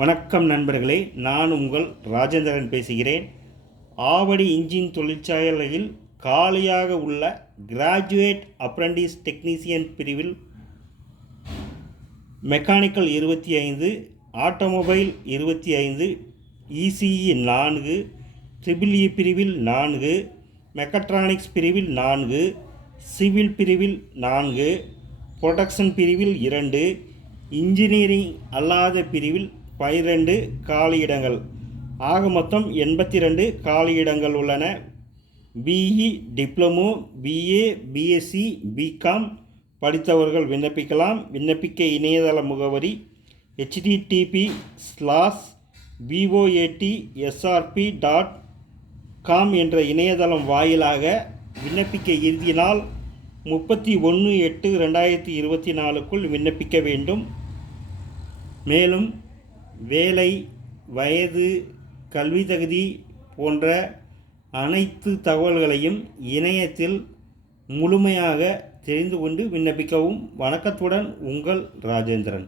வணக்கம் நண்பர்களே, நான் உங்கள் ராஜேந்திரன் பேசுகிறேன். ஆவடி இன்ஜின் தொழிற்சாலையில் காலியாக உள்ள கிராஜுவேட் அப்ரண்டிஸ் டெக்னீசியன் பிரிவில் mechanical 25, automobile 25, ECE 4, triple E பிரிவில் 4, மெக்கட்ரானிக்ஸ் பிரிவில் 4, சிவில் பிரிவில் 4, புரொடக்ஷன் பிரிவில் 2, இன்ஜினியரிங் அல்லாத பிரிவில் 12 காலியிடங்கள். ஆக மொத்தம் 82 காலியிடங்கள் உள்ளன. BE, diploma, BA, BSc, BCom படித்தவர்கள் விண்ணப்பிக்கலாம். விண்ணப்பிக்க இணையதள முகவரி http://voatsrp.com என்ற இணையதளம் வாயிலாக விண்ணப்பிக்க இறுதி நாள் 31/8/2024க்குள் விண்ணப்பிக்க வேண்டும். மேலும் வேலை, வயது, கல்வி தகுதி போன்ற அனைத்து தகவல்களையும் இணையத்தில் முழுமையாக தெரிந்து கொண்டு விண்ணப்பிக்கவும். வணக்கத்துடன் உங்கள் ராஜேந்திரன்.